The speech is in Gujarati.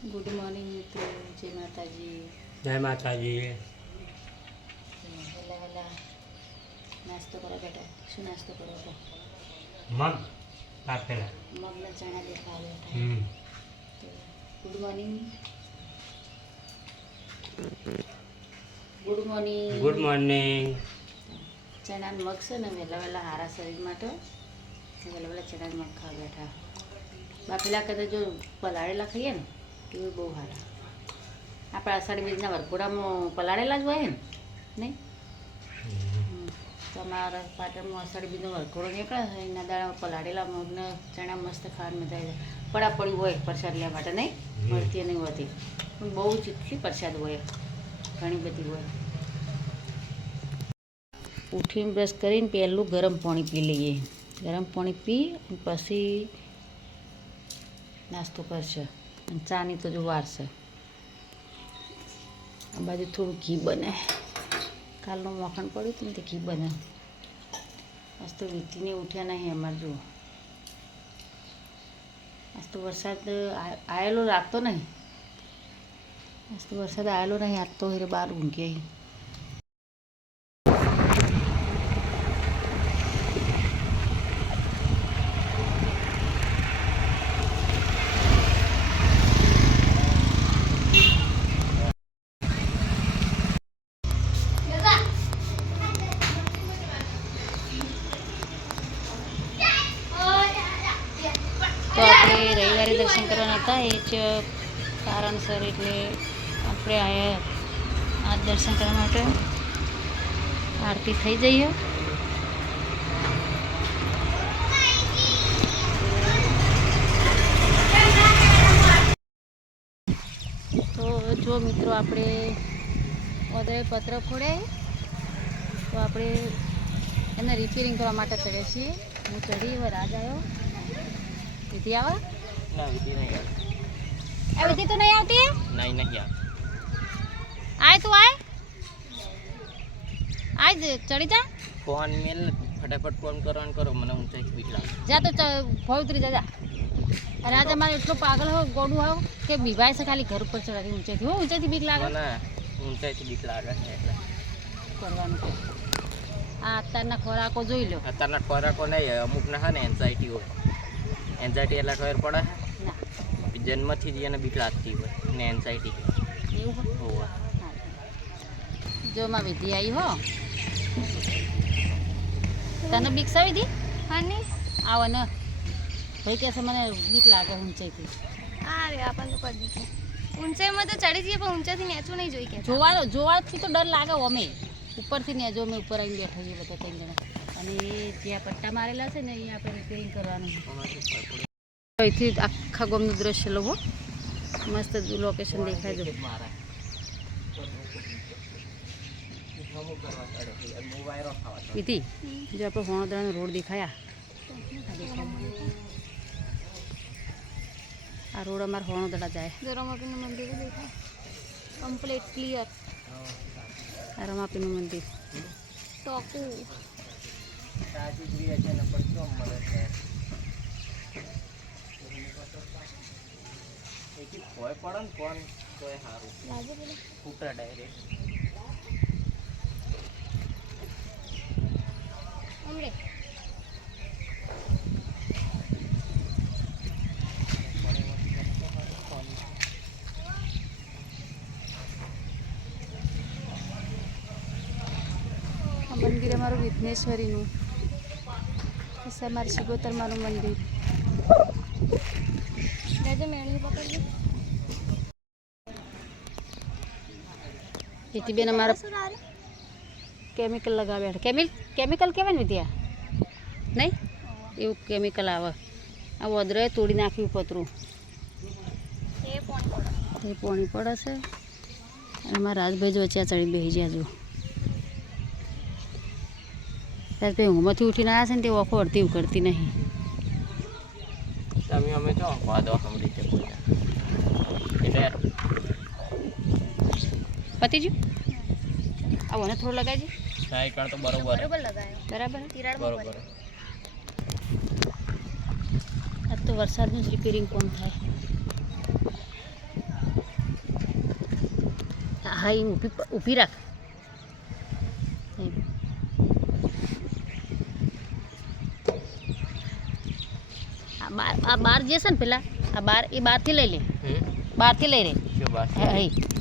ગુડ મોર્નિંગ મિત્રો, જય માતાજી. જય માતાજી. વહેલા વહેલા નાસ્તો કરવા બેઠા. શું નાસ્તો કરો છો? મગ કાપેલા. મગના ચણા દેખાવા બેઠા. તો good morning. Good morning. Good morning. ચણા મગ છે ને વહેલા વહેલા સારા શરીર માટે વહેલા વહેલા ચણા મગ ખાવા બેઠા. બાફેલા કરતાં જો પલાળેલા ખાઈએ ને એ બહુ સારા. આપણે અષાઢી બીજના વરઘોડામાં પલાળેલા જ હોય ને, નહીં? તો અમારા પાટણમાં અષાઢી બીજનો વરઘોડો નીકળે છે એના દાડા પલાળેલા મગને ચણા મસ્ત ખાવાની મજા આવી જાય. પડાપડી હોય પ્રસાદ લેવા માટે, નહીં મળતી નહીં હોતી, પણ બહુ ચીટલી પ્રસાદ હોય, ઘણી બધી હોય. ઉઠીને બ્રશ કરીને પહેલું ગરમ પાણી પી લઈએ. ગરમ પાણી પી પછી નાસ્તો કરશે. અને ચાની તો જો વાર છે. આ બાજુ થોડું ઘી બને. કાલનું મખણ પડ્યું હતું ને તે ઘી બને. આજ તો વીતીને ઉઠ્યા નહીં અમારે જુઓ. આજ તો વરસાદ આવેલો લાગતો નહીં. આજ તો વરસાદ આવેલો નહીં. આજ તો હેરે બહાર ઊંઘી. તો આપણે રવિવારે દર્શન કરવાના હતા, એ જ કારણસર એટલે આપણે આવ્યા આજ દર્શન કરવા માટે. આરતી થઈ જઈએ. તો જો મિત્રો આપણે ઓદરે પત્ર ખોડે તો આપણે એને રિપેરિંગ કરવા માટે ચડે છીએ. હું ચડી, હવે રાજ આવ્યો. વિધિ આવે? ના, વિધિ નહીં આવે. આ વિધિ તો નહીં આવતી? નહીં આવે. આય તું આય ચડી જા. ફોન મેલ ફટાફટ ફોન કરવાનું કરો, મને ઊંચાઈથી બીક લાગે. જા તો ભવતરી જા. અને આજે મારે એટલો પાગલ હો ગોડું આવ કે બીવાય છે ખાલી ઘર ઉપર ચડાવી ઊંચાઈથી. ઊંચાઈથી બીક લાગે. મને ઊંચાઈથી બીક લાગે છે એટલે કરવાનું છે. આ અત્યારના ખોરાકો જોઈ લો. અત્યારના ખોરાકો નહીં, અમુકના હા ને એન્ઝાયટી હોય. એન્ઝાયટી એટલા ખબર પડે ના જન્મથી જ એને બીક લાગતી હોય ને એન્ઝાયટી એવું હોય. જો માં વિધિ આવી હો. તને બીક છે વિધિ? હા નહીં આવો ને ભાઈ કહે છે મને બીક લાગે ઊંચાઈથી. હા રે આપણને તો કરી દીધું. ઊંચાઈમાં તો ચડી જઈએ પણ ઊંચાઈથી નેચું નહીં જોઈ કે જોવાથી તો ડર લાગે. અમે ઉપરથી નેજો, અમે ઉપર આવીને બેઠા છીએ બધા 3 જણા. અને જ્યાં પટ્ટા મારેલા છે ને અહીંયા આપણે રિપેરિંગ કરવાનું. અહીંથી આખા ગામનું દ્રશ્ય લો. મસ્ત લોકેશન દેખાય છે. વિધિ જો આપણે હોણોદરાનો રોડ દેખાયા. આ રોડ અમારે હોણોદરા જાય. રમાપીનું મંદિર દેખાય કમ્પ્લીટ ક્લિયર. આ રમાપીનું મંદિર. ટોકુ કોઈ પડે ને કોણ કોઈ સારું લાગે પેલું ફૂટા ડાયરેક્ટ. હમણે આ મંદિર અમારું વિઘ્નેશ્વરીનું. અમારું શિગોતરમાનું મંદિર. લેજો મેળવી પકડજો. વિધિબેન અમારા કેમિકલ લગાવ્યા. કેમિકલ કહેવાય ને વિદ્યા? નહીં એવું કેમિકલ આવે. આ વદરાએ તોડી નાખ્યું પતરું. એ પોણી પડે છે. અને અમારા રાજભાઈ જો વચ્ચે ચડી બેસી ગયા. જો ત્યારે તે ઊંઘમાંથી ઉઠીને આવ્યા છે ને તે ઓખો અડધી ઉકળતી નહીં. અમે જો વાદો સાંભળી છે પતિજી આવો ને થોડું લગાવજો. સાયકલ તો બરોબર લગાયો બરાબર તિરાડ બરોબર. આજ તો વરસાદનું જ રિપેરિંગ કોણ થાય. હા એ ઊભી રાખ આ બાર જે છે ને પેલા આ બાર એ બહારથી લઈ લે બહારથી લઈ રે શું બાર હા